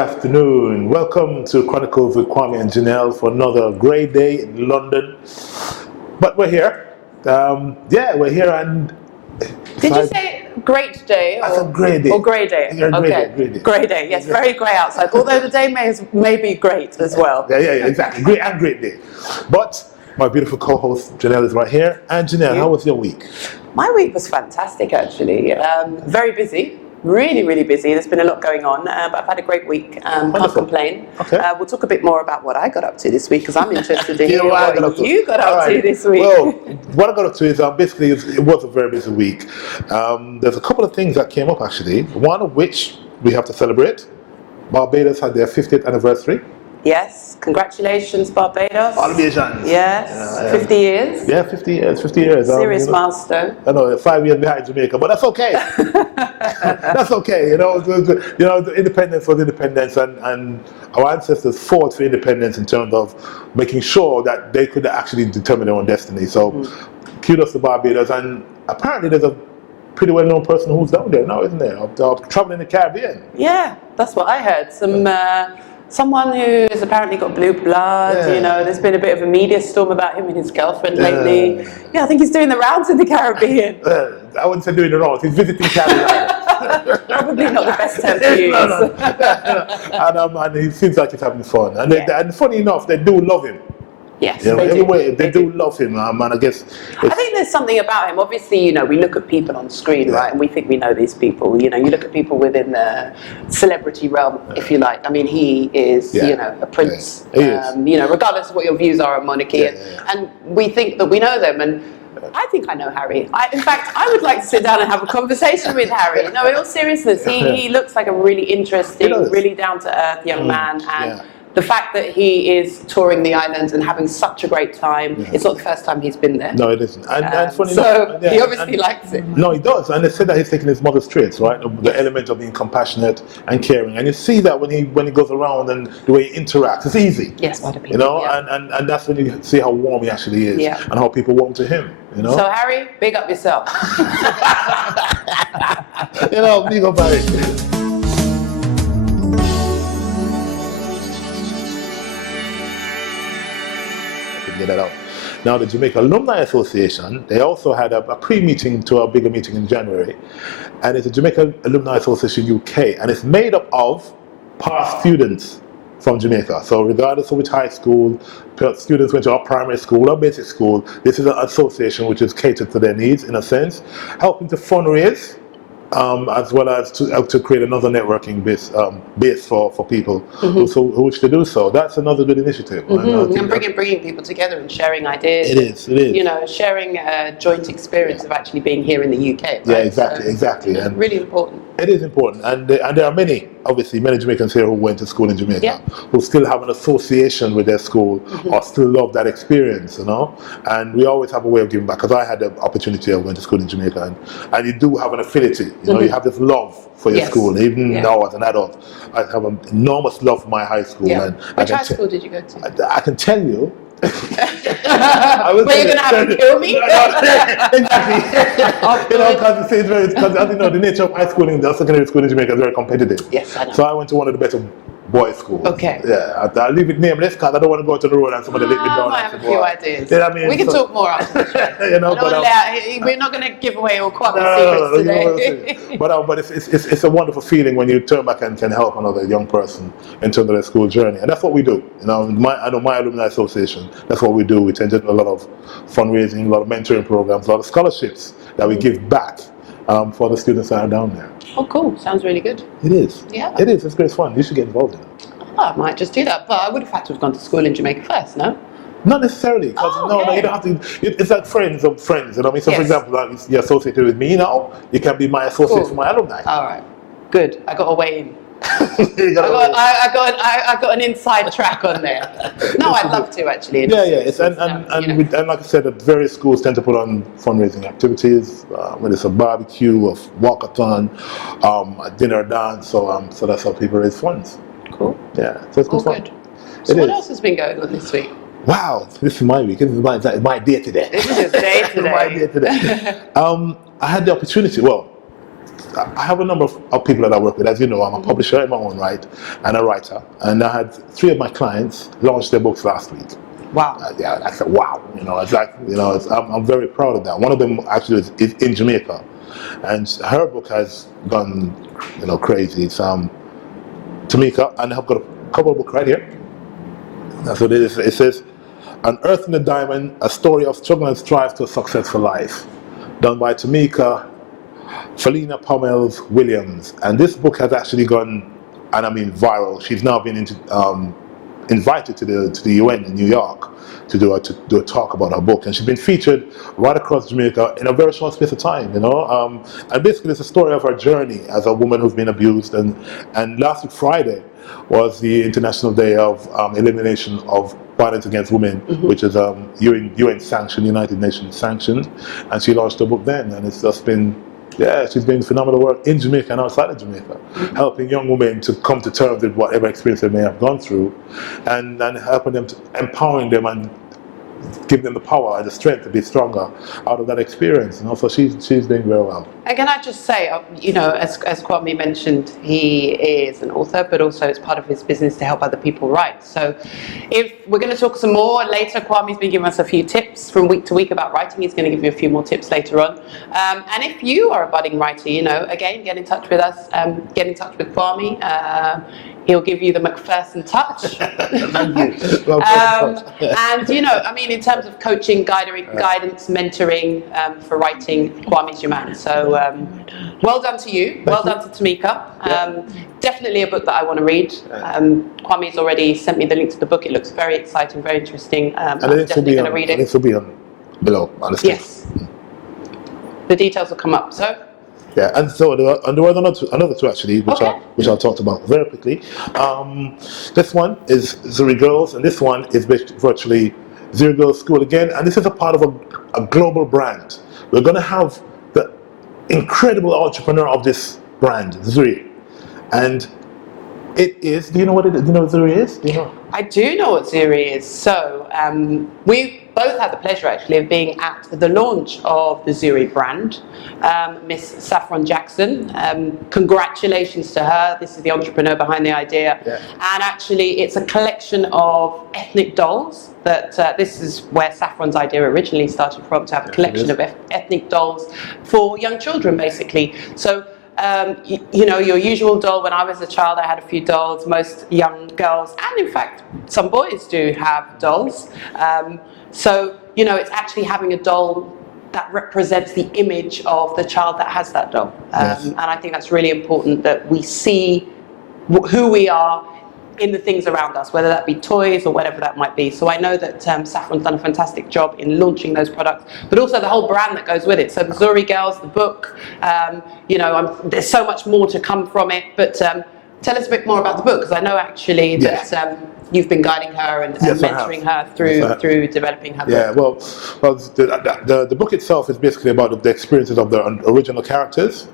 afternoon. Welcome to Chronicles with Kwame and Janelle for another great day in London. But we're here. We're here and... Did you say great day? That's a great day. Or grey day? Yeah, Grey day, yes, very grey outside. Although the day may be great as well. Yeah, exactly. Great day. But my beautiful co-host Janelle is right here. And Janelle, how was your week? My week was fantastic, actually. Very busy. Really busy. There's been a lot going on, but I've had a great week. Can't complain. Okay. We'll talk a bit more about what I got up to this week because I'm interested to hear what you got up to this week. Well, what I got up to is basically it was a very busy week. There's a couple of things that came up actually. One of which we have to celebrate. Barbados had their 50th anniversary. Yes, congratulations, Barbados. Congratulations. Yes, 50 years. Yeah, 50 years. Serious milestone. I know, 5 years behind Jamaica, but that's okay. That's okay. The independence was independence, and our ancestors fought for independence in terms of making sure that they could actually determine their own destiny. So, kudos to Barbados, and apparently there's a pretty well-known person who's down there now, isn't there? Traveling in the Caribbean. Yeah, that's what I heard. Someone who has apparently got blue blood, there's been a bit of a media storm about him and his girlfriend lately. Yeah, I think he's doing the rounds in the Caribbean. I wouldn't say doing the rounds, he's visiting Caribbean. Probably not the best term to use. No. And he seems like he's having fun. And funny enough, they do love him. Yes, they do love him, and I guess... I think there's something about him. Obviously, we look at people on screen, right, and we think we know these people. You look at people within the celebrity realm, if you like. I mean, he is, a prince. Yeah. He is. Regardless of what your views are on monarchy. And we think that we know them, and I think I know Harry. In fact, I would like to sit down and have a conversation with Harry. No, in all seriousness, he looks like a really interesting, really down-to-earth young man, and... The fact that he is touring the islands and having such a great time, it's not the first time he's been there. No, it isn't. And funny enough, he obviously likes it. No, he does. And they said that he's taking his mother's traits, right? The element of being compassionate and caring. And you see that when he goes around and the way he interacts, it's easy. Yes, and that's when you see how warm he actually is and how people warm to him. So Harry, big up yourself. Big up Harry. Get that out. Now, the Jamaica Alumni Association, they also had a pre-meeting to a bigger meeting in January, and it's the Jamaica Alumni Association UK, and it's made up of past students from Jamaica. So regardless of which high school students went to, our primary school or basic school, this is an association which is catered to their needs, in a sense, helping to fundraise, as well as to create another networking base for people who wish to do so. That's another good initiative. And bringing people together and sharing ideas. It is. Sharing a joint experience of actually being here in the UK. Right? Yeah, exactly. And really important. It is important. And there are many Jamaicans here who went to school in Jamaica, who still have an association with their school or still love that experience, And we always have a way of giving back. Because I had the opportunity of going to school in Jamaica, and you do have an affinity. You have this love for your school. Even now as an adult, I have an enormous love for my high school. Yeah. Which high school did you go to? I can tell you. But you're going to have to kill me? Exactly. Because as you know, the nature of high schooling, the secondary school in Jamaica is very competitive. Yes, I know. So I went to one of the better boys' schools. Okay. Yeah, I'll leave it nameless because I don't want to go to the road and somebody let me down. I have a few ideas. We can talk more after the show. We're not going to give away all Kwame secrets today. But it's a wonderful feeling when you turn back and can help another young person in terms of their school journey. And that's what we do. I know my alumni association, that's what we do. We tend to do a lot of fundraising, a lot of mentoring programs, a lot of scholarships that we give back for the students that are down there. Oh, cool. Sounds really good. It is. Yeah. It is. It's great fun. You should get involved in it. Oh, I might just do that. But I would have had to have gone to school in Jamaica first, no? Not necessarily. Because no, you don't have to. It's like friends of friends. You know what I mean? So, for example, like you're associated with me now, you can be my associate for my alumni. All right. Good. I got a way in. I got an inside track on there. No, I'd love to actually. And like I said, various schools tend to put on fundraising activities, whether it's a barbecue, a walkathon, a dinner dance. So that's how people raise funds. Cool. Yeah, so it's good fun. Good. So what else has been going on this week? Wow, this is my week. This is my day today. This is your day today. My day today. I had the opportunity. Well, I have a number of people that I work with. As you know, I'm a publisher in my own right and a writer. And I had 3 of my clients launch their books last week. Wow. Yeah, I said, wow. It's like, I'm very proud of that. One of them actually is in Jamaica. And her book has gone, crazy. It's Tamika, and I've got a cover book right here. That's what it is. It says, Unearthing the Diamond, a story of struggle and strive to a successful life. Done by Tamika Felina Pummel's Williams. And this book has actually gone, and I mean viral. She's now been invited to the UN in New York to do a talk about her book, and she's been featured right across Jamaica in a very short space of time. And basically it's a story of her journey as a woman who's been abused. And last week Friday was the International Day of Elimination of Violence Against Women, which is UN sanctioned, United Nations sanctioned, and she launched a book then, and it's just been. Yeah, she's doing phenomenal work in Jamaica and outside of Jamaica, helping young women to come to terms with whatever experience they may have gone through, and helping them, empowering them and giving them the power and the strength to be stronger out of that experience. So she's doing very well. And can I just say, as Kwame mentioned, he is an author, but also it's part of his business to help other people write. So if we're going to talk some more later, Kwame's been giving us a few tips from week to week about writing. He's going to give you a few more tips later on. And if you are a budding writer, again, get in touch with us, get in touch with Kwame. He'll give you the McPherson touch. Thank you. And in terms of coaching, guidance, mentoring for writing, Kwame's your man. So well done to you. Well done to Tamika. Definitely a book that I want to read. Kwame's already sent me the link to the book. It looks very exciting, very interesting. I'm definitely going to read it. Links will be below, honestly. Yes. The details will come up. So. Yeah, and so there were another two actually, which I talked about very quickly. This one is Zuree Girls, and this one is virtually Zuree Girls School again, and this is a part of a global brand. We're going to have the incredible entrepreneur of this brand, Zuree, and it is. Do you know what it is? Do you know what Zuree is? Do you know? I do know what Zuree is. So we both had the pleasure actually of being at the launch of the Zuree brand. Miss Saffron Jackson, congratulations to her. This is the entrepreneur behind the idea. Yeah. And actually it's a collection of ethnic dolls that this is where Saffron's idea originally started from, to have a collection of ethnic dolls for young children basically. So your usual doll. When I was a child, I had a few dolls. Most young girls, and in fact, some boys do have dolls. So it's actually having a doll that represents the image of the child that has that doll. And I think that's really important that we see who we are in the things around us, whether that be toys or whatever that might be. So I know that Saffron's done a fantastic job in launching those products, but also the whole brand that goes with it. So the Zuree Girls, the book, there's so much more to come from it. But tell us a bit more about the book, because I know actually that you've been guiding her and mentoring her through developing her book. Yeah, well, the book itself is basically about the experiences of the original characters.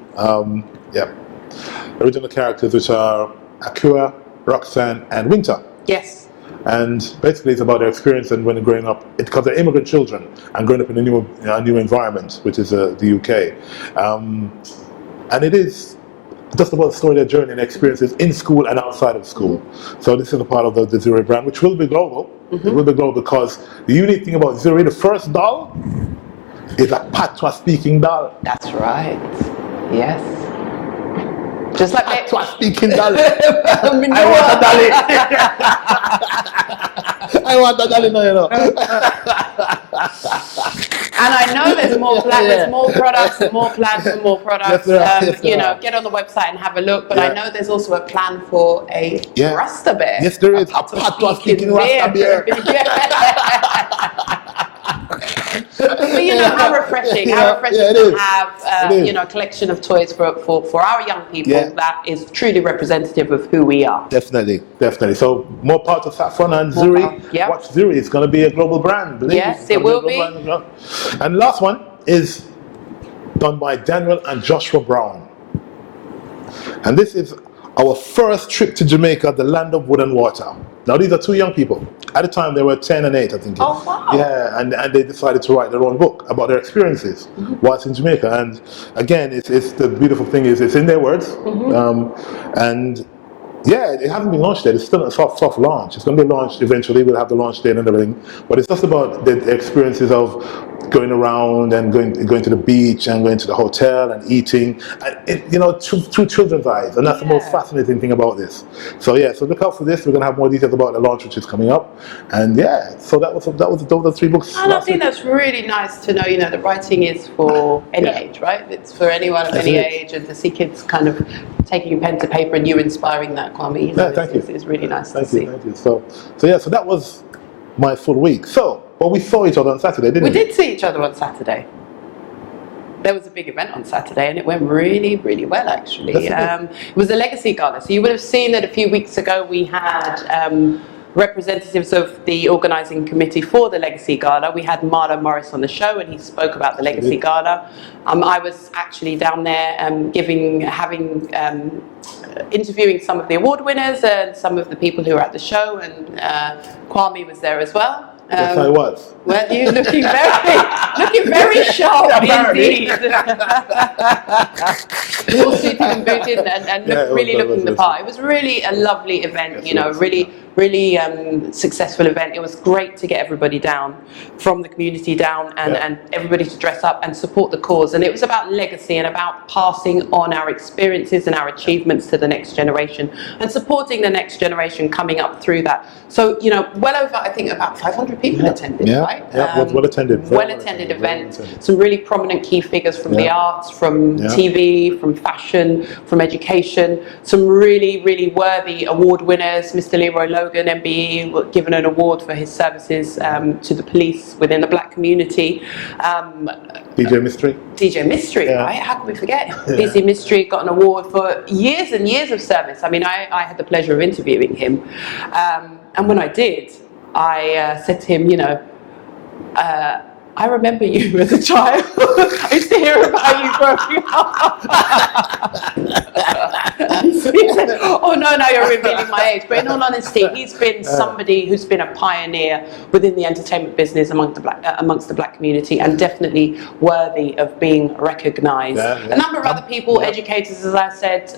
Original characters, which are Akua, Roxanne, and Winter. Yes. And basically it's about their experience and when they're growing up, because they're immigrant children and growing up in a new environment, which is the UK. And it is just about the story, their journey and experiences in school and outside of school. So this is a part of the Zuree brand, which will be global. It will be global because the unique thing about Zuree, the first doll, is a Patois Speaking Doll. That's right. Yes. Just like Patois Speaking Doll. I want a dolly. I want a dolly now, And I know there's more plans, there's more products, more plans for more products. Get on the website and have a look. But I know there's also a plan for a Rasta bear. Yes, there is a Patois Speaking Rasta bear. But how refreshing to have a collection of toys for our young people that is truly representative of who we are. Definitely. So more parts of Saffron and Zuree. Watch Zuree. It's going to be a global brand. Yes, it will be. And the last one is done by Daniel and Joshua Brown. And this is our first trip to Jamaica, the land of wood and water. Now these are two young people. At the time they were 10 and 8, I think. Oh, wow. Yeah, and they decided to write their own book about their experiences whilst in Jamaica. And again, it's the beautiful thing is it's in their words. And yeah, it hasn't been launched yet. It's still a soft launch. It's going to be launched eventually. We'll have the launch date and everything. But it's just about the experiences of going around and going to the beach and going to the hotel and eating. And through children's eyes. And that's the most fascinating thing about this. So yeah, so look out for this. We're going to have more details about the launch, which is coming up. And yeah, so those are the 3 books. And I think that's really nice to know, the writing is for any age, right? It's for anyone of any age, and to see kids kind of taking pen to paper and you inspiring that, Kwame. Thank you. It's really nice to see. Thank you. So that was my full week. Well, we saw each other on Saturday, didn't we? We did see each other on Saturday. There was a big event on Saturday, and it went really, really well, actually. It was the Legacy Gala. So you would have seen that a few weeks ago we had representatives of the organising committee for the Legacy Gala. We had Marlon Morris on the show, and he spoke about the Legacy Gala. I was actually down there interviewing some of the award winners and some of the people who were at the show, and Kwame was there as well. Yes, I was. Well, you looking very sharp indeed. All suited and booted and really looking the part. It was really a lovely event, really successful event. It was great to get everybody down, from the community down, and everybody to dress up and support the cause. And it was about legacy and about passing on our experiences and our achievements to the next generation and supporting the next generation coming up through that. So, well over, I think, about 500 people attended, right? Yeah, well attended. Well attended event. Some really prominent key figures from the arts, from TV, from fashion, from education. Some really, really worthy award winners. Mr. Leroy Logan, MBE, given an award for his services to the police within the black community. DJ Mystery, right? How can we forget? DJ Mystery got an award for years and years of service. I mean, I had the pleasure of interviewing him. And when I did, I said to him, I remember you as a child. I used to hear about you growing up. He said, oh no, you're revealing my age. But in all honesty, he's been somebody who's been a pioneer within the entertainment business amongst the black community, and definitely worthy of being recognised. A number of other people, educators, as I said,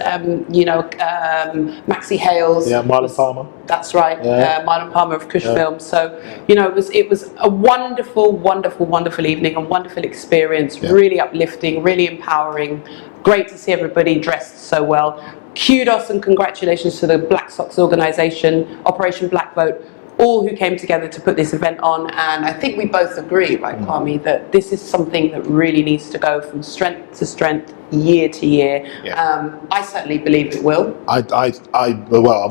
Maxie Hales. Yeah, Marlon Palmer. That's right, Marlon Palmer of Kush Films. So, it was a wonderful evening, a wonderful experience, really uplifting, really empowering. Great to see everybody dressed so well. Kudos and congratulations to the Black Sox organisation, Operation Black Vote, all who came together to put this event on. And I think we both agree, right, Kwame, that this is something that really needs to go from strength to strength, year to year. I certainly believe it will. I'm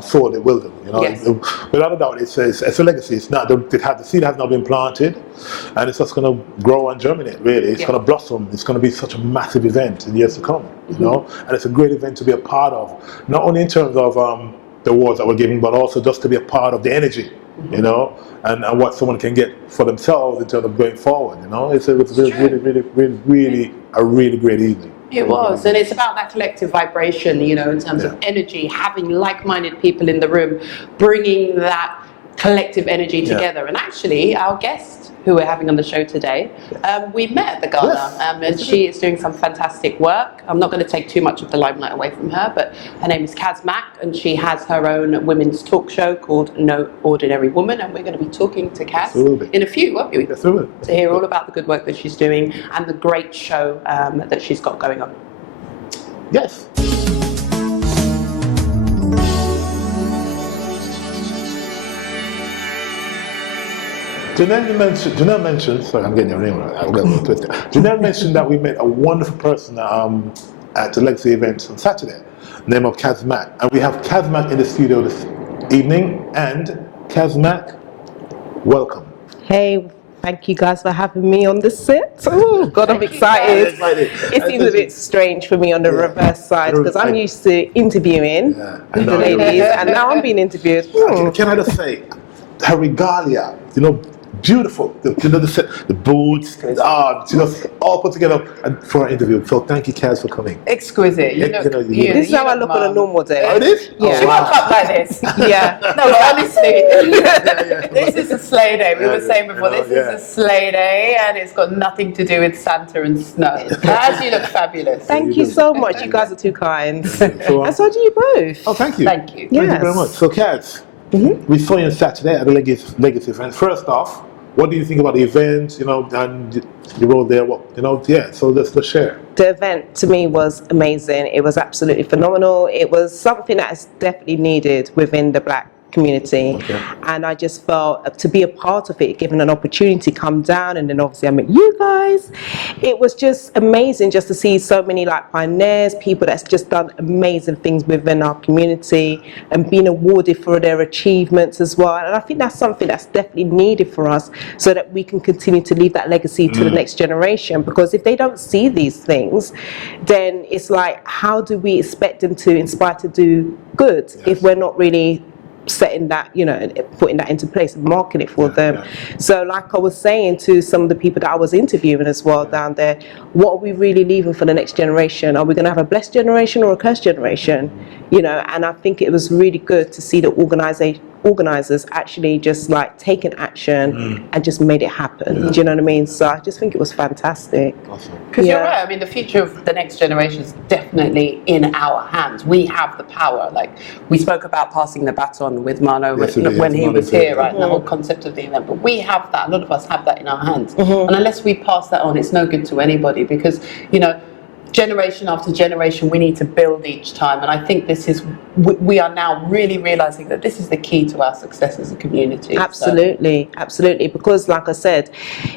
sure it will do. Yes. Without a doubt, it's a legacy. It's not the seed has not been planted, and it's just going to grow and germinate. Really, it's going to blossom. It's going to be such a massive event in years to come. And it's a great event to be a part of, not only in terms of the awards that we're giving, but also just to be a part of the energy. And what someone can get for themselves in terms of going forward. It was really a really great evening. It was, and it's about that collective vibration, in terms of energy, having like-minded people in the room, bringing that collective energy together. And actually, our guest, who we're having on the show today, we met at the gala, and she is doing some fantastic work. I'm not going to take too much of the limelight away from her, but her name is Caz Mac, and she has her own women's talk show called No Ordinary Woman, and we're going to be talking to Caz in a few, won't we? Absolutely. To hear all about the good work that she's doing and the great show that she's got going on. Yes. Janelle mentioned, sorry, I'm getting your name right. I'm getting twisted. Janelle mentioned that we met a wonderful person at the Legacy event on Saturday, name of Caz Mac. And we have Caz Mac in the studio this evening. And Caz Mac, welcome. Hey, thank you guys for having me on the set. Oh, God, I'm excited. It seems a bit strange for me on the reverse side, because I'm used to interviewing the ladies, and now I'm being interviewed. Can I just say, her regalia, beautiful. The boots, all put together for our interview. So thank you, Caz, for coming. Exquisite. This is how I look on a normal day. Oh, it is? Yeah. She woke up like this. Yeah. No, honestly, this is a sleigh day. We were saying before, this is a sleigh day, and it's got nothing to do with Santa and snow. As you look fabulous. Thank you so much. You guys are too kind. And so do you both. Oh, thank you. Thank you. Thank you very much. So, Caz, we saw you on Saturday at the Legacy event. First off, what do you think about the event? And you role there. So let's share. The event to me was amazing. It was absolutely phenomenal. It was something that is definitely needed within the Black community. Okay. And I just felt to be a part of it, given an opportunity to come down, and then obviously I met you guys. It was just amazing just to see so many like pioneers, people that's just done amazing things within our community and being awarded for their achievements as well. And I think that's something that's definitely needed for us so that we can continue to leave that legacy to the next generation, because if they don't see these things, then it's like, how do we expect them to inspire to do good if we're not really setting that, putting that into place and marketing it for them. So like I was saying to some of the people that I was interviewing as well down there, what are we really leaving for the next generation? Are we going to have a blessed generation or a cursed generation? And I think it was really good to see the organizers actually just like taking action and just made it happen. Do you know what I mean? So I just think it was fantastic. Awesome. Because you're right. I mean, the future of the next generation is definitely in our hands. We have the power. Like we spoke about passing the baton with Mano when he was here, right? And the whole concept of the event. But we have that. A lot of us have that in our hands. And unless we pass that on, it's no good to anybody, because generation after generation, we need to build each time. And I think we are now really realizing that this is the key to our success as a community. Absolutely, absolutely. Because like I said,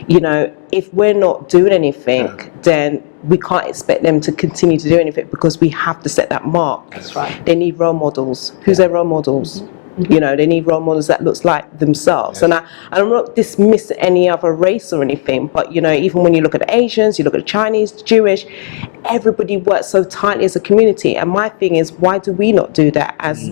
if we're not doing anything, then we can't expect them to continue to do anything, because we have to set that mark. That's right. They need role models. Who's their role models? They need role models that looks like themselves. And I'm not dismissing any other race or anything, but even when you look at the Asians, you look at the Chinese, the Jewish, everybody works so tightly as a community. And my thing is, why do we not do that as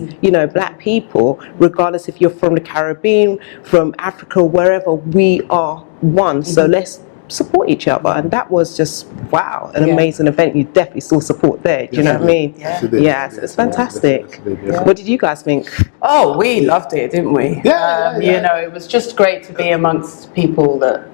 Black people, regardless if you're from the Caribbean, from Africa, wherever, we are one. So let's support each other. And that was just an amazing event. You definitely saw support there. Do you know what I mean? So it's fantastic. What did you guys think? Oh, we loved it, didn't we? It was just great to be amongst people that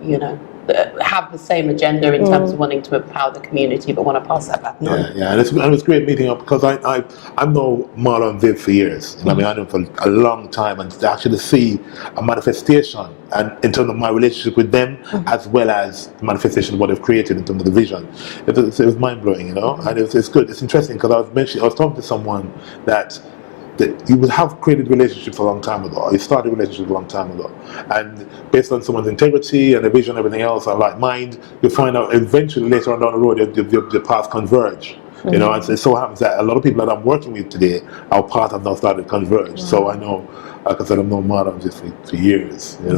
that have the same agenda in terms of wanting to empower the community, but want to pass that back on. And it was great meeting up, because I've known Marlon and Viv for years. I know them for a long time, and to actually see a manifestation, and in terms of my relationship with them, as well as the manifestation of what they've created in terms of the vision, it was mind blowing, and it's good. It's interesting, because I was talking to someone that you would have created relationships a long time ago, or you started relationships a long time ago, and based on someone's integrity and the vision and everything else, and like mind, you find out eventually later on down the road your paths converge. And it so happens that a lot of people that I'm working with today, our paths have now started to converge. So I know, like I said, I've known Marlon just for years. I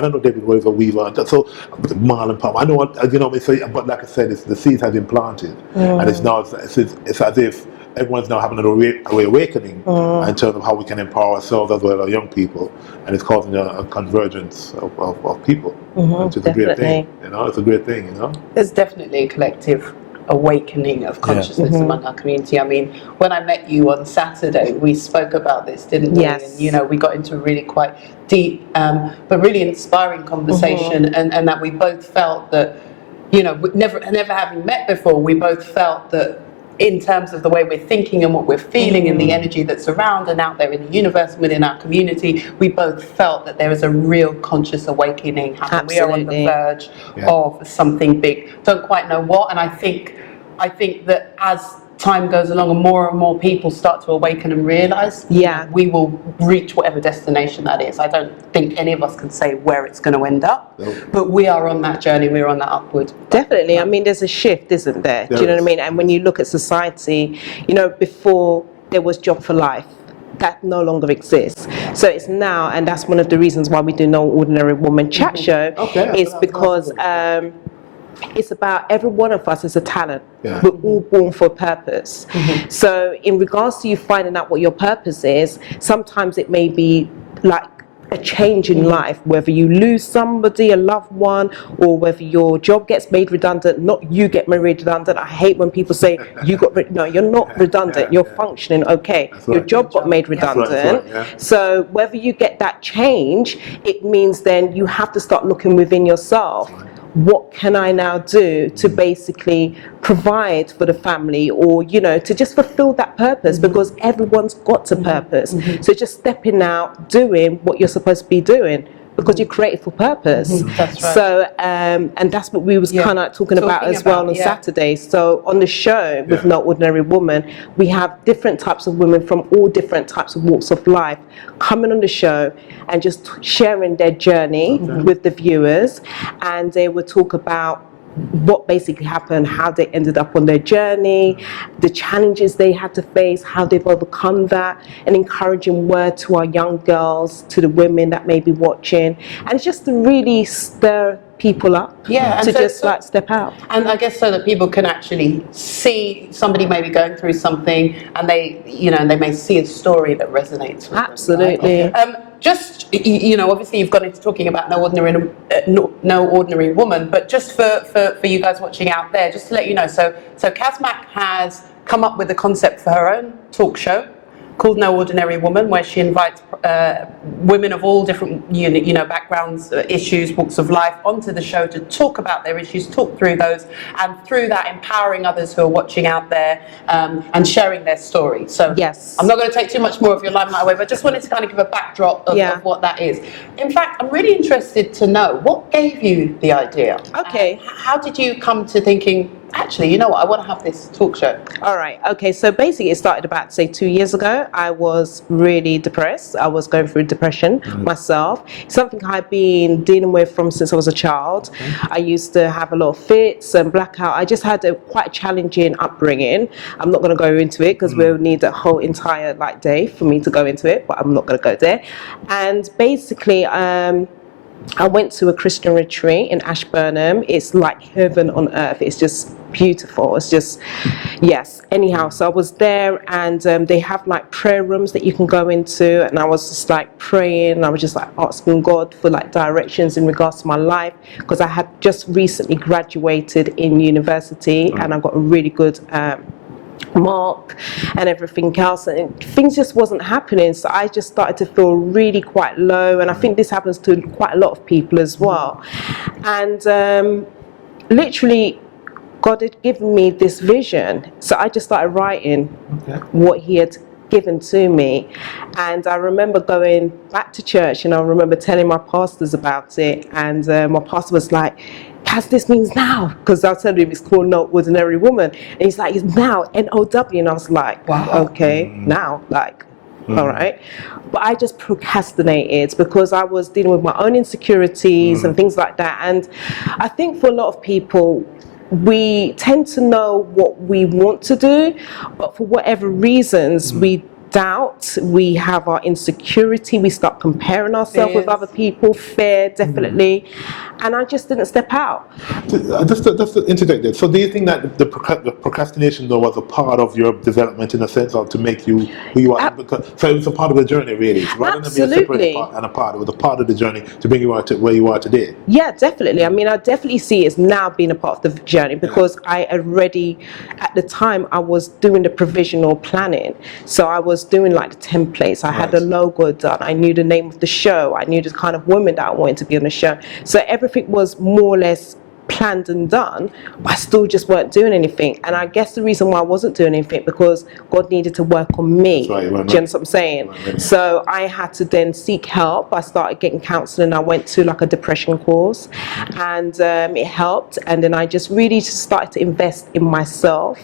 don't know David Weaver. So Marlon Palmer, I know what but like I said, the seeds have been planted, and it's now it's as if everyone's now having an awakening in terms of how we can empower ourselves as well as our young people, and it's causing a convergence of people, which is a great thing. It's a great thing. There's definitely a collective awakening of consciousness among our community. I mean, when I met you on Saturday, we spoke about this, didn't we? Yes. And we got into a really quite deep, but really inspiring conversation, and that we both felt that, never having met before, we both felt that, in terms of the way we're thinking and what we're feeling and the energy that's around and out there in the universe and within our community, we both felt that there is a real conscious awakening happening. We are on the verge of something big. Don't quite know what, and I think that as time goes along and more people start to awaken and realize, we will reach whatever destination that is. I don't think any of us can say where it's going to end up, but we are on that journey, we're on that upward. Definitely. I mean, there's a shift, isn't there? Do you know what I mean? And when you look at society, before there was Job for Life, that no longer exists. So it's now, and that's one of the reasons why we do No Ordinary Woman Chat Show, is because it's about every one of us is a talent. We're all born for a purpose. So in regards to you finding out what your purpose is, sometimes it may be like a change in life, whether you lose somebody, a loved one, or whether your job gets made redundant. Not you get made redundant. I hate when people say you got no, you're not redundant. You're functioning okay. Your job got made redundant. So whether you get that change, it means then you have to start looking within yourself. What can I now do to basically provide for the family, or to just fulfill that purpose, because everyone's got a purpose. So just stepping out, doing what you're supposed to be doing, because you're created for purpose. That's right. So and that's what we was kind of talking about as well on Saturday. So on the show with No Ordinary Woman, we have different types of women from all different types of walks of life coming on the show and just sharing their journey with the viewers, and they would talk about what basically happened, how they ended up on their journey, the challenges they had to face, how they've overcome that, an encouraging word to our young girls, to the women that may be watching, and it's just to really stir people up to just like step out. And I guess so that people can actually see somebody maybe going through something, and they may see a story that resonates with them. Absolutely. Right? Just, obviously you've gone into talking about No Ordinary Woman, but just for you guys watching out there, just to let you know, so Caz Mac has come up with a concept for her own talk show called No Ordinary Woman, where she invites women of all different backgrounds, issues, walks of life onto the show to talk about their issues, talk through those, and through that empowering others who are watching out there and sharing their story. So I'm not going to take too much more of your limelight away, but just wanted to kind of give a backdrop of what that is. In fact, I'm really interested to know what gave you the idea. Okay. How did you come to thinking, actually, you know what, I want to have this talk show? All right. Okay. So basically, it started about, say, 2 years ago. I was really depressed. I was going through depression myself. Something I've been dealing with since I was a child. I used to have a lot of fits and blackout. I just had quite a challenging upbringing. I'm not going to go into it because we'll need a whole entire day for me to go into it, but I'm not going to go there. And basically, I went to a Christian retreat in Ashburnham. It's like heaven on earth. It's just beautiful. It's just, anyhow, so I was there, and they have like prayer rooms that you can go into, and I was just like praying. I was just like asking God for like directions in regards to my life, because I had just recently graduated in university, and I got a really good mark and everything else, and things just wasn't happening. So I just started to feel really quite low, and I think this happens to quite a lot of people as well. And literally God had given me this vision, so I just started writing what he had given to me. And I remember going back to church, and I remember telling my pastors about it, and my pastor was like, Caz, this means now, because I told him it's called No Ordinary Woman, and he's like, it's now, N-O-W, and I was like, wow, okay, now, all right. But I just procrastinated because I was dealing with my own insecurities and things like that. And I think for a lot of people, we tend to know what we want to do, but for whatever reasons, we doubt, we have our insecurity, we start comparing ourselves with other people, fear, definitely. And I just didn't step out. Just to interject there. So do you think that the procrastination though was a part of your development in a sense, or to make you who you are? So it was a part of the journey, really, rather than being a separate part and a part. It was a part of the journey to bring you out to where you are today. Yeah, definitely. I mean, I definitely see it as now being a part of the journey, because I already, at the time, I was doing the provisional planning. So I was doing like the templates. I had the logo done. I knew the name of the show. I knew the kind of women that I wanted to be on the show. So everything was more or less planned and done, but I still just weren't doing anything. And I guess the reason why I wasn't doing anything, because God needed to work on me. Do you understand what I'm saying? So I had to then seek help. I started getting counselling. I went to like a depression course, and it helped. And then I just really just started to invest in myself.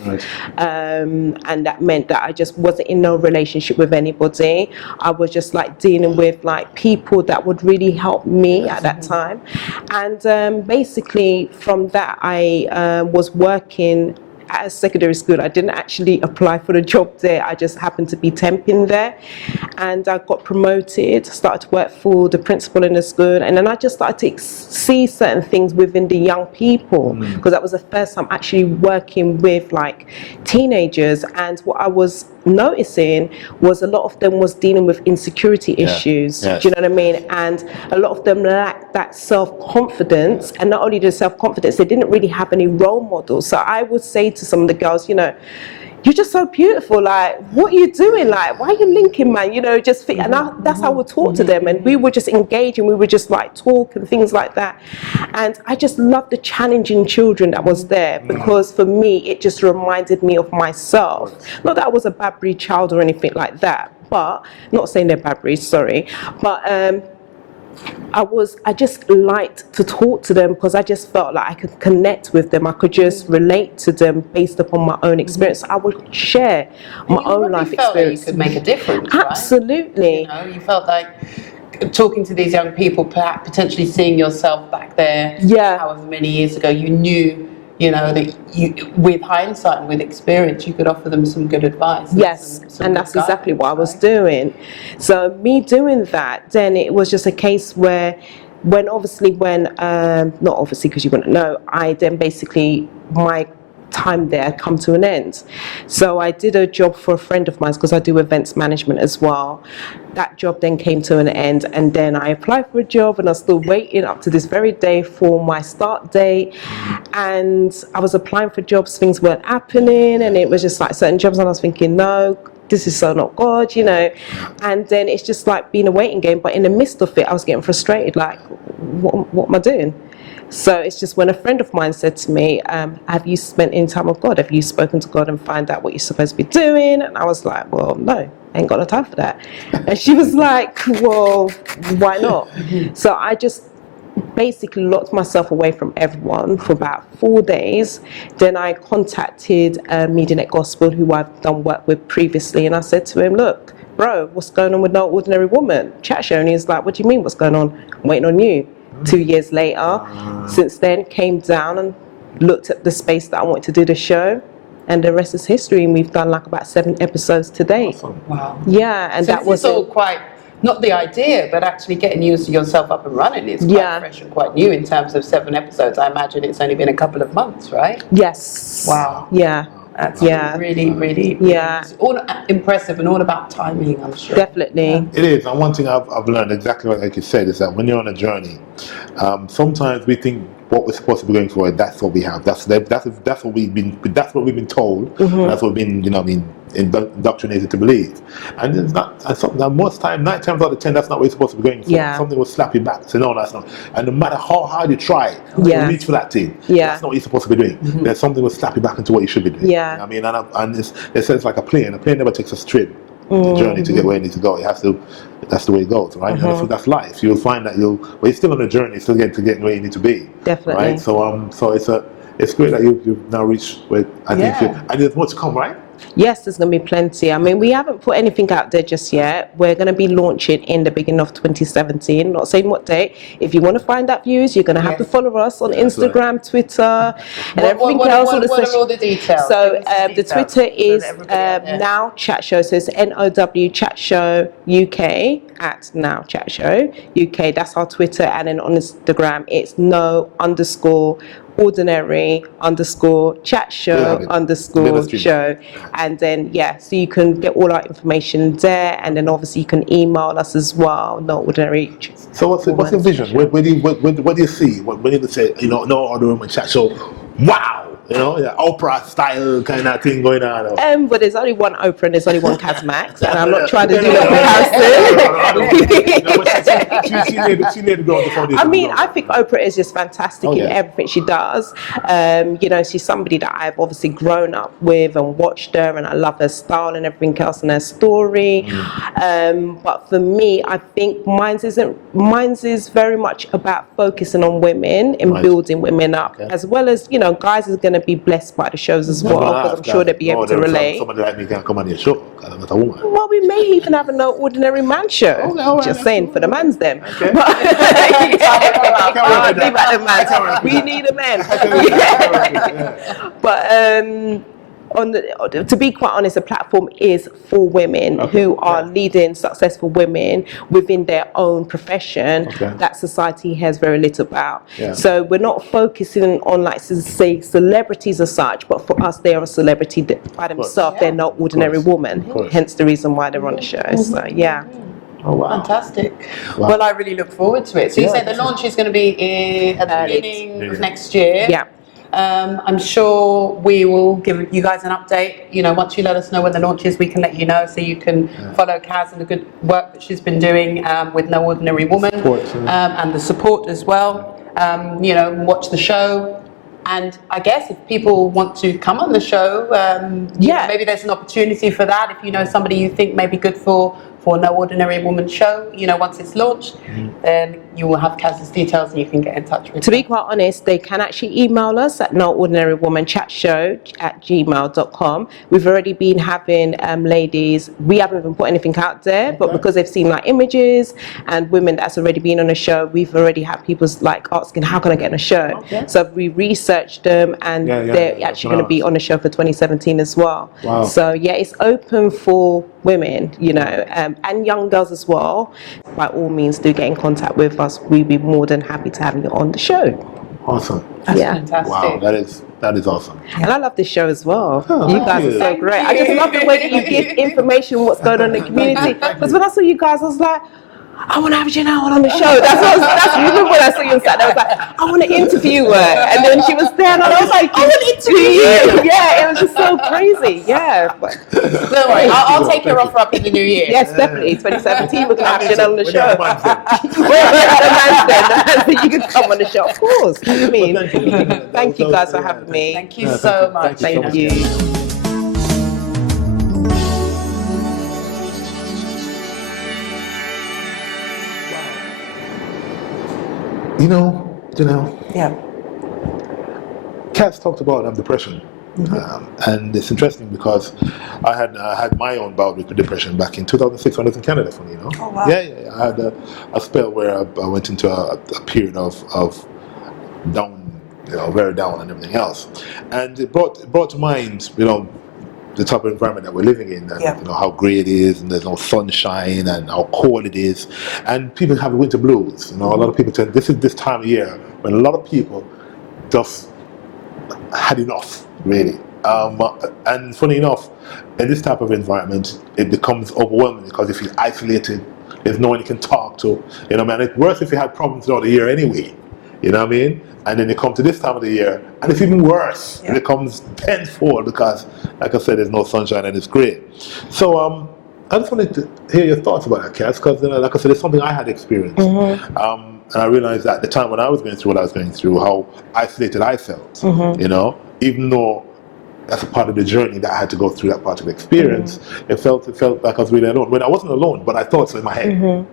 And that meant that I just wasn't in no relationship with anybody. I was just like dealing with like people that would really help me at that time. And basically, from that, I was working at a secondary school. I didn't actually apply for the job there. I just happened to be temping there, and I got promoted, started to work for the principal in the school, and then I just started to see certain things within the young people, because that was the first time actually working with like teenagers. And what I was noticing was a lot of them was dealing with insecurity issues. Yes. Do you know what I mean? And a lot of them lacked that self-confidence, and not only the self-confidence, they didn't really have any role models. So I would say to some of the girls, you know, you're just so beautiful, like, what are you doing? Like, why are you linking, man? You know, just, and that's how I would talk to them, and we would just engage, and we would just like talk and things like that. And I just loved the challenging children that was there, because for me, it just reminded me of myself. Not that I was a bad breed child or anything like that, but, not saying they're bad breeds, sorry, but I just liked to talk to them, because I just felt like I could connect with them. I could just relate to them based upon my own experience. I would share my own life You felt like you experience. could make a difference, Absolutely. right? You know, you felt like talking to these young people, perhaps potentially seeing yourself back there, Yeah. however many years ago, you knew, you know, that you, with hindsight and with experience, you could offer them some good advice. Yes, some and good that's exactly guidance, what I was right? doing. So me doing that, then it was just a case where, not obviously because you wouldn't know, I then basically, my time there had come to an end. So I did a job for a friend of mine, because I do events management as well. That job then came to an end, and then I applied for a job, and I was still waiting up to this very day for my start date. And I was applying for jobs, things weren't happening, and it was just like certain jobs, and I was thinking, no, this is so not God, you know. And then it's just like being a waiting game, but in the midst of it, I was getting frustrated, like, what am I doing? So it's just when a friend of mine said to me, have you spent any time with God? Have you spoken to God and find out what you're supposed to be doing? And I was like, well, no, I ain't got no time for that. And she was like, well, why not? So I just basically locked myself away from everyone for about 4 days. Then I contacted MediaNet Gospel, who I've done work with previously, and I said to him, look, bro, what's going on with No Ordinary Woman? Chat show. And he's like, what do you mean, what's going on? I'm waiting on you. 2 years later, since then, came down and looked at the space that I wanted to do the show, and the rest is history. And we've done like about 7 episodes to date. Awesome. Wow. Yeah, and So that this was is all quite, not the idea, but actually getting yourself up and running is quite fresh and quite new in terms of 7 episodes. I imagine it's only been a couple of months, right? Yes. Wow. Yeah. That's Yeah. really Yeah. it's all impressive and all about timing, I'm sure. Definitely. It is, and one thing I've learned, exactly like you said, is that when you're on a journey, sometimes we think what we're supposed to be going for, that's what we have. That's what we've been told. And that's what we've been, indoctrinated to believe. And it's not. And something that most time, 9 times out of 10, that's not what you're supposed to be going for. Yeah. Something will slap you back. Say no, that's not. And no matter how hard you try Yeah. to reach for that thing, Yeah. that's not what you're supposed to be doing. There's something will slap you back into what you should be doing. Yeah. You know what I mean, and it's like a plane. A plane never takes a straight journey to get where it needs to go. It has to. That's the way it goes, right? And I think that's life. You'll find that you're still on a journey, still getting where you need to be. Definitely. Right. So it's great that you've now reached where I think and there's more to come, right? Yes, there's going to be plenty. I mean, we haven't put anything out there just yet. We're going to be launching in the beginning of 2017. Not saying what date. If you want to find that views, you're going to have to follow us on Instagram, Twitter, and everything else. What are all the details? So Give the us the Twitter details is so that everybody out there- Now Chat Show. So it's NOW Chat Show UK at Now Chat Show UK. That's our Twitter, and then on Instagram it's _ordinary_chat show _show, and then so you can get all our information there, and then obviously you can email us as well. No ordinary. So what's your vision? What do you see? When you say No Ordinary Woman Chat Show, wow, Oprah style kind of thing going on. But there's only one Oprah and there's only one Caz Mac, and I'm not trying to do a comparison. She need to go on the foundation. I mean, I think Oprah is just fantastic in everything she does. She's somebody that I've obviously grown up with and watched her, and I love her style and everything else and her story. But for me, I think mine's is very much about focusing on women and building women up, as well as guys are going to be blessed by the shows as well, because I'm sure they'll be able to relate. Somebody like me can come on your show, because I'm not a woman. Well, we may even have a No Ordinary Man show. Just saying, for the man's them. Okay. We need a man. But to be quite honest, the platform is for women who are leading successful women within their own profession that society has very little about. So we're not focusing on, like, say, celebrities as such, but for us, they are a celebrity by themselves. They're not ordinary women. Hence the reason why they're on the show. So yeah. Oh, wow. Fantastic. Wow. Well, I really look forward to it. So you say the launch is going to be at the beginning of next year. Yeah. I'm sure we will give you guys an update. You know, once you let us know when the launch is, we can let you know, so you can follow Caz and the good work that she's been doing with No Ordinary Woman, and the support as well. You know, watch the show. And I guess if people want to come on the show, you know, maybe there's an opportunity for that. If you know somebody you think may be good for No Ordinary Woman show, you know, once it's launched, then you will have Caz's details and you can get in touch with To be quite honest, they can actually email us at noordinarywomanchatshow@gmail.com. We've already been having ladies, we haven't even put anything out there, but because they've seen like images and women that's already been on the show, we've already had people like asking, how can I get on a show? So we researched them, and they're actually going to be on the show for 2017 as well. So yeah, it's open for women, you know, and young girls as well. By all means, do get in contact with us. We'd be more than happy to have you on the show. Awesome. That's fantastic. Wow, that is awesome. And I love this show as well. You guys are so great. I just love the way that you give information what's going on in the community. Because when I saw you guys, I was like, I want to have Janelle on the show. That's remember when I saw you on Saturday, I was like, I want to interview her. And then she was there, and I was like, I want to interview you. Yeah, it was just so crazy. Yeah. Don't worry, I'll take your offer up in the new year. Yes, definitely. 2017, we're going to have Janelle on the show. You can come on the show, of course. What do you mean? Thank you guys for having me. Thank you so much. Thank you. You know, Janelle, Yeah. Caz talked about depression. And it's interesting because I had my own bout with depression back in 2006 when I was in Canada, funny, you know. Oh, wow. Yeah. I had a spell where I went into a period of down, you know, very down and everything else. And it brought to mind, you know, the type of environment that we're living in, and you know how grey it is, and there's no sunshine, and how cold it is, and people have winter blues. You know, a lot of people say this is this time of year when a lot of people just had enough, really. And funny enough, in this type of environment, it becomes overwhelming because if you're isolated, there's no one you can talk to. You know, man, it's worse if you had problems throughout the year anyway. You know what I mean? And then you come to this time of the year, and it's even worse. It becomes tenfold because, like I said, there's no sunshine and it's grey. So I just wanted to hear your thoughts about that, Caz, because, like I said, it's something I had experienced. And I realized that at the time when I was going through what I was going through, how isolated I felt. You know, even though that's a part of the journey that I had to go through, that part of the experience, it felt like I was really alone. When I wasn't alone, but I thought so in my head.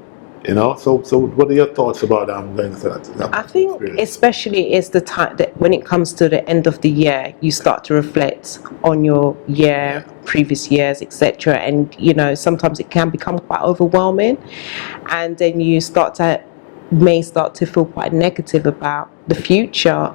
You know, so what are your thoughts about going through that? I think especially it's the time that when it comes to the end of the year, you start to reflect on your year, previous years, etc. And you know, sometimes it can become quite overwhelming, and then you may start to feel quite negative about the future.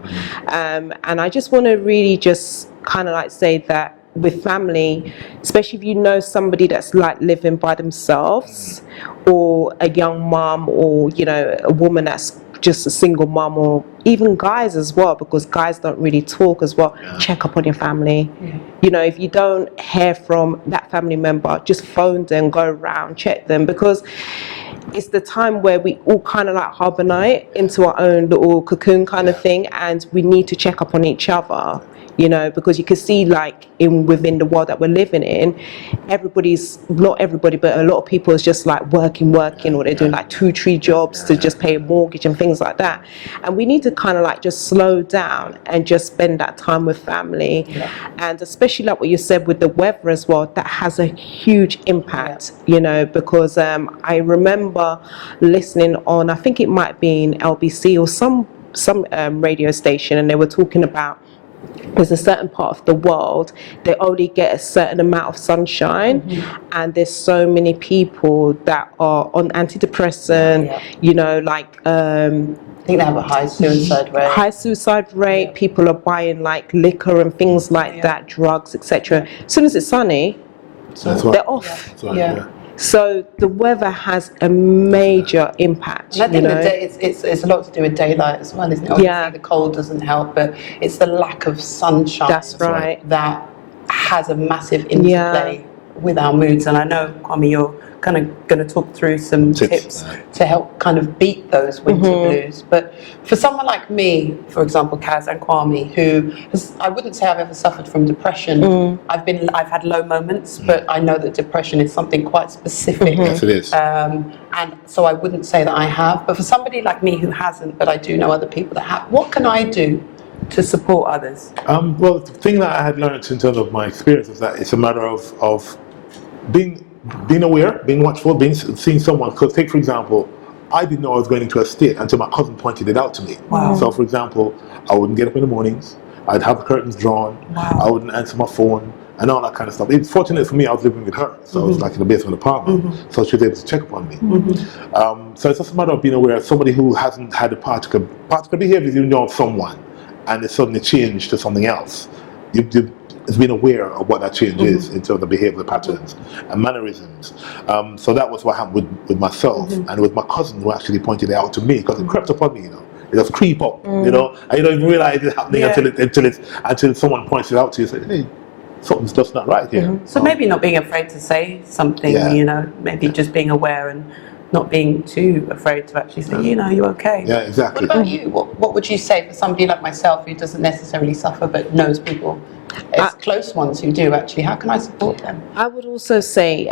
And I just want to really just kind of like say that with family, especially if you know somebody that's like living by themselves, or a young mom, or you know, a woman that's just a single mom, or even guys as well, because guys don't really talk as well. Check up on your family. You know, if you don't hear from that family member, just phone them, go around, check them, because it's the time where we all kind of like hibernate into our own little cocoon kind of thing, and we need to check up on each other. You know, because you can see like within the world that we're living in, not everybody, but a lot of people is just like working, or they're doing like 2-3 jobs to just pay a mortgage and things like that. And we need to kind of like just slow down and just spend that time with family. And especially like what you said with the weather as well, that has a huge impact, you know, because I remember listening on, I think it might be in LBC or some radio station, and they were talking about there's a certain part of the world they only get a certain amount of sunshine, and there's so many people that are on antidepressant, you know, like I think they have a high suicide rate. high suicide rate. People are buying like liquor and things like that, drugs, etc. As soon as it's sunny, That's right. they're off. That's right, Yeah. So the weather has a major impact. And I think you know? the day, it's a lot to do with daylight as well, isn't it? Obviously the cold doesn't help, but it's the lack of sunshine That's right. that has a massive interplay with our moods. And I know, Kwame, you're kind of going to talk through some tips to help kind of beat those winter blues. But for someone like me, for example, Caz and Kwame, who I wouldn't say I've ever suffered from depression. I've had low moments, but I know that depression is something quite specific. Yes, it is. And so I wouldn't say that I have. But for somebody like me who hasn't, but I do know other people that have, what can I do to support others? Well, the thing that I had learned in terms of my experience is that it's a matter of being aware, being watchful, seeing someone. Because take, for example, I didn't know I was going into a state until my cousin pointed it out to me. Wow. So, for example, I wouldn't get up in the mornings. I'd have the curtains drawn. Wow. I wouldn't answer my phone and all that kind of stuff. It's fortunate for me, I was living with her. So I was like in the basement apartment. So she was able to check upon me. So it's just a matter of being aware of somebody who hasn't had a particular behavior, you know, of someone, and it suddenly changed to something else. It's being aware of what that change is in terms of the behavioral patterns and mannerisms. So that was what happened with myself and with my cousin, who actually pointed it out to me, because it crept upon me, you know. It just creep up, you know, and you don't even realize it's happening until someone points it out to you. Say, hey, something's just not right here. So maybe not being afraid to say something, you know, maybe just being aware and not being too afraid to actually say, you know, you're okay. Yeah, exactly. What about you? What would you say for somebody like myself who doesn't necessarily suffer but knows people, it's close ones who do actually? How can I support them? I would also say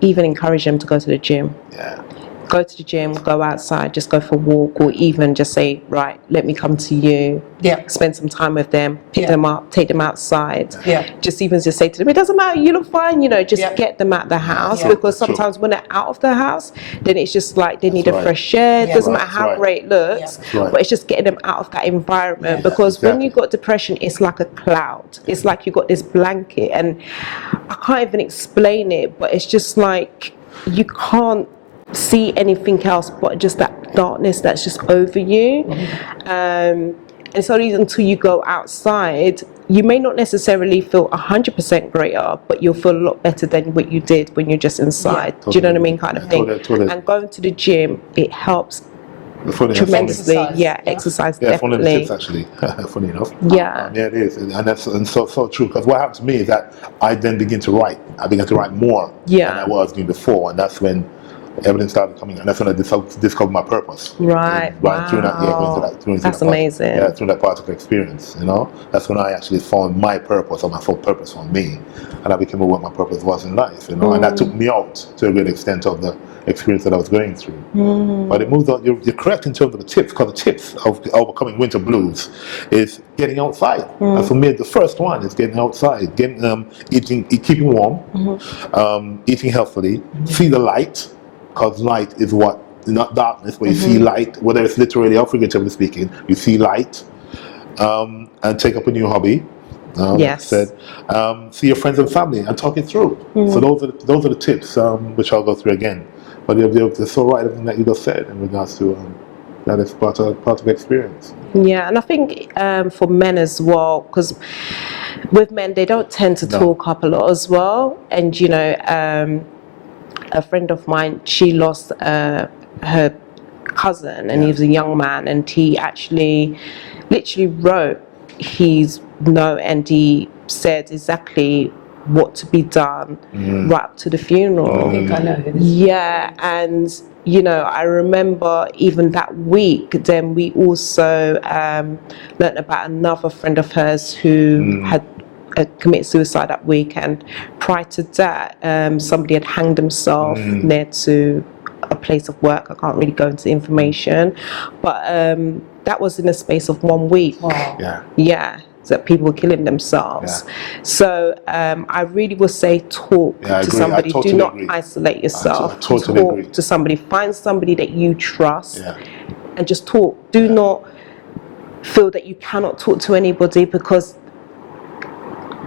even encourage them to go to the gym. Yeah. Go to the gym, go outside, just go for a walk, or even just say, right, let me come to you. Yeah. Spend some time with them, pick them up, take them outside. Yeah. Just say to them, it doesn't matter, you look fine, you know, just get them out the house. Because sometimes when they're out of the house, then it's just like they need a fresh air. It doesn't matter how great it looks, but it's just getting them out of that environment. Because when you've got depression, it's like a cloud. It's like you've got this blanket, and I can't even explain it, but it's just like you can't see anything else but just that darkness that's just over you. And so until you go outside, you may not necessarily feel 100% greater, but you'll feel a lot better than what you did when you're just inside. Do you know what I mean, kind of thing? Totally. And going to the gym, it helps tremendously. Exercise definitely. One of the tips, definitely. actually, funny enough. Yeah, it is, and that's so true. Because what happened to me is that I then began to write. I began to write more than I was doing before, and that's when evidence started coming, and that's when I discovered my purpose. Right. Through that, that's amazing. Yeah, through that particular experience, you know, that's when I actually found my purpose, or my full purpose for me, and I became aware what my purpose was in life, you know, and that took me out to a great extent of the experience that I was going through. But it moves on. You're correct in terms of the tips, because the tips of overcoming winter blues is getting outside. And for me, the first one is getting outside, keeping warm, eating healthily, see the light. Because light is what, not darkness, but you see light, whether it's literally or figuratively speaking, you see light, and take up a new hobby. See your friends and family and talk it through. So those are the tips, which I'll go through again. But they're so right, everything that you just said in regards to that is part of the experience. Yeah, and I think for men as well, because with men, they don't tend to talk up a lot as well. And, you know, a friend of mine, she lost her cousin, and he was a young man, and he actually literally wrote his note, and he said exactly what to be done right up to the funeral. I think I know who this is. Yeah, and you know, I remember even that week, then we also learnt about another friend of hers who had committed suicide that week, and prior to that, somebody had hanged himself near to a place of work. I can't really go into the information, but that was in the space of 1 week. Wow. Yeah, so that people were killing themselves. So I really would say talk to somebody. Do not isolate yourself. Talk to somebody. Find somebody that you trust and just talk. Do not feel that you cannot talk to anybody, because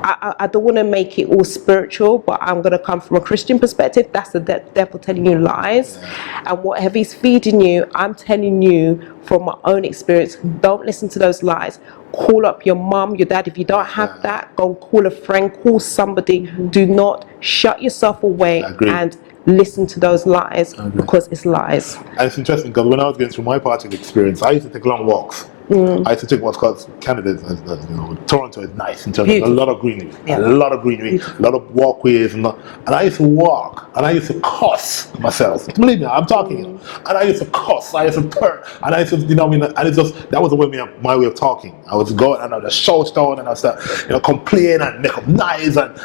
I don't want to make it all spiritual, but I'm going to come from a Christian perspective. That's the devil telling you lies. And whatever he's feeding you, I'm telling you from my own experience, don't listen to those lies. Call up your mum, your dad. If you don't have that, go and call a friend, call somebody. Do not shut yourself away and listen to those lies, because it's lies. And it's interesting because when I was going through my party experience, I used to take long walks. I used to take what's called Canada, Toronto is nice in terms of a lot of greenery, a lot of walkways, and I used to walk, and I used to cuss myself. Believe me, I'm talking, and I used to cuss, I used to purr, and I used to, and it's just, that was my way of talking. I was going and I would just shout down, and I start, complain and make up noise, and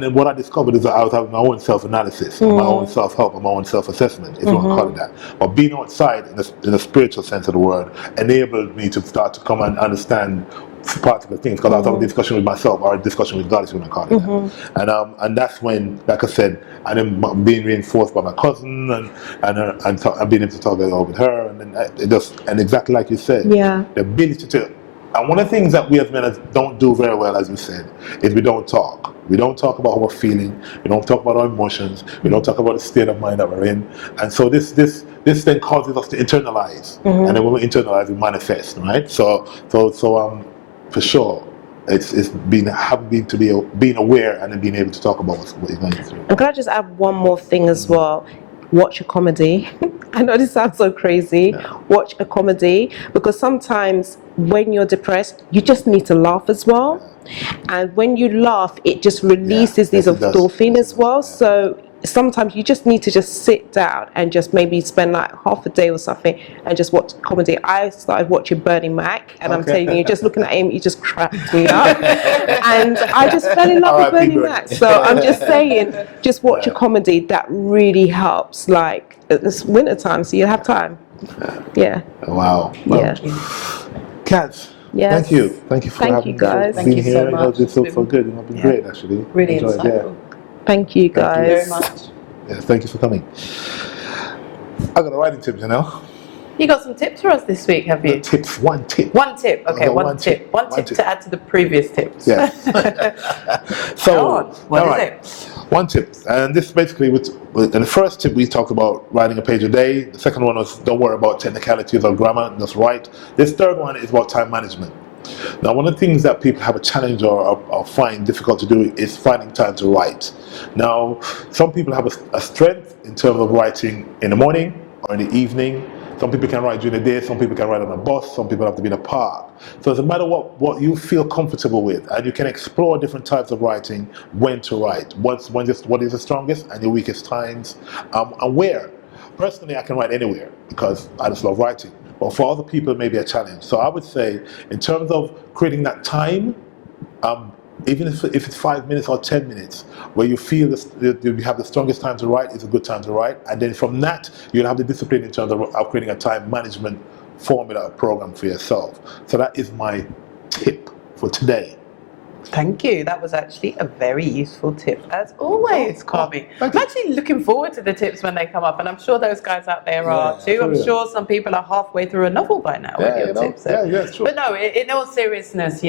then what I discovered is that I was having my own self-analysis, my own self-help, and my own self-assessment, if you want to call it that. But being outside, in the spiritual sense of the word, enabled me to start to come and understand particular things, because I was having a discussion with myself, or a discussion with God, if you want to call it that. And that's when, like I said, and then being reinforced by my cousin, and being able to talk with her, and then and exactly like you said, the ability to. And one of the things that we as men don't do very well, as you said, is we don't talk. We don't talk about how we're feeling. We don't talk about our emotions. We don't talk about the state of mind that we're in. And so this then causes us to internalize. And then when we internalize, we manifest, right? So for sure, it's being aware and then being able to talk about what you're going through. And can I just add one more thing as well? Watch a comedy. I know this sounds so crazy. Watch a comedy, because sometimes when you're depressed, you just need to laugh as well. And when you laugh, it just releases these endorphins as well. So sometimes you just need to just sit down and just maybe spend like half a day or something and just watch comedy. I started watching Bernie Mac, and I'm telling you, just looking at him, he just cracked me up. And I just fell in love with Bernie Mac. So I'm just saying, just watch a comedy. That really helps. Like, it's winter time, so you have time. Wow. Yeah. Caz, thank you for having you guys. me. Thank you so much. It's so good. It's been great, actually. Really enjoyed insightful. Thank you guys. Thank you very much. Yes, thank you for coming. I got a writing tip, Janelle. You got some tips for us this week, have you? One tip. One tip. Okay, one tip. One tip to add to the previous tips. Yeah. So, what is it? One tip, and this basically, in the first tip we talked about writing a page a day. The second one was don't worry about technicalities or grammar, just write. This third one is about time management. Now, one of the things that people have a challenge or find difficult to do is finding time to write. Now, some people have a strength in terms of writing in the morning or in the evening. Some people can write during the day, some people can write on a bus, some people have to be in a park. So it's a matter of what you feel comfortable with, and you can explore different types of writing, when to write, what is the strongest and your weakest times, and where. Personally, I can write anywhere because I just love writing. But for other people, it may be a challenge. So I would say, in terms of creating that time, even if it's 5 minutes or 10 minutes, where you feel you have the strongest time to write, is a good time to write. And then from that, you'll have the discipline in terms of creating a time management formula or program for yourself. So that is my tip for today. Thank you. That was actually a very useful tip, as always, Kwame. I'm actually looking forward to the tips when they come up, and I'm sure those guys out there are too. I'm sure some people are halfway through a novel by now with your tips. Sure. But no, in all seriousness,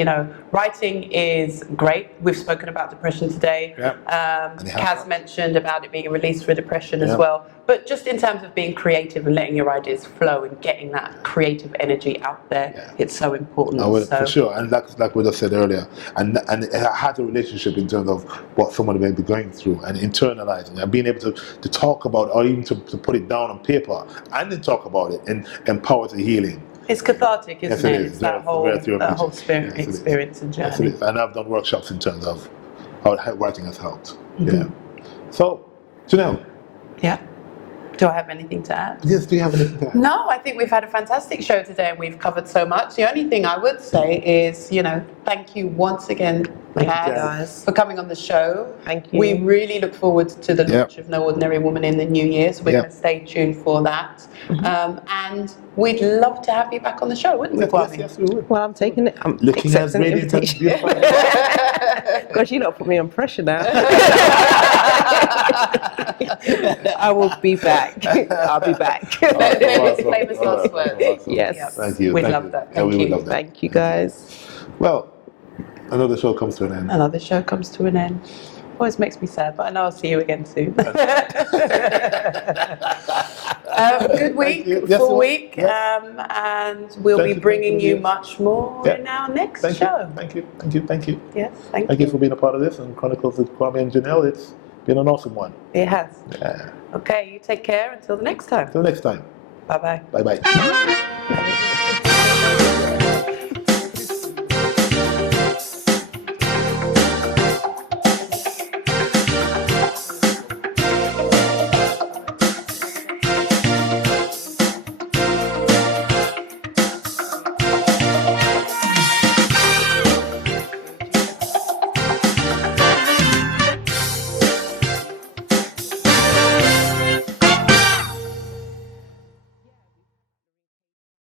writing is great. We've spoken about depression today. Caz mentioned about it being a release for depression as well. But just in terms of being creative and letting your ideas flow and getting that creative energy out there, it's so important. For sure. And like we just said earlier, and it has a relationship in terms of what someone may be going through and internalizing and being able to talk about it, or even to put it down on paper and then talk about it, and empowers the healing. It's cathartic, isn't it? It's that whole experience and journey. Yes, it is. And I've done workshops in terms of how writing has helped. So, Janelle. Yeah. Do I have anything to add? Yes, do you have anything to add? No, I think we've had a fantastic show today and we've covered so much. The only thing I would say is, thank you once again, Caz, for coming on the show. Thank you. We really look forward to the launch of No Ordinary Woman in the new year, so we're going to stay tuned for that. And we'd love to have you back on the show, wouldn't we, Kwame? Yes, we would. Well, I'm taking it. I'm Looking as accepting the radiant as invitation. Gosh, you lot put me on pressure now. I will be back. I'll be back. Famous last words. Yes. Thank you. We'd thank love you. that. Yeah, we would you. love that. Thank you, guys. Well, another show comes to an end. Another show comes to an end. Always makes me sad, but I know I'll see you again soon. Good week, Yes, full you- week, yes. and we'll Thank be you, bringing thank you you. much more Yeah. in our next Thank show. you. Thank you. Thank you. Thank you. Yes, thank Thank you for being a part of this and Chronicles with Kwame and Janelle. It's been an awesome one. It has. Yeah. Okay, you take care until the next time. Till next time. Bye bye. Bye bye.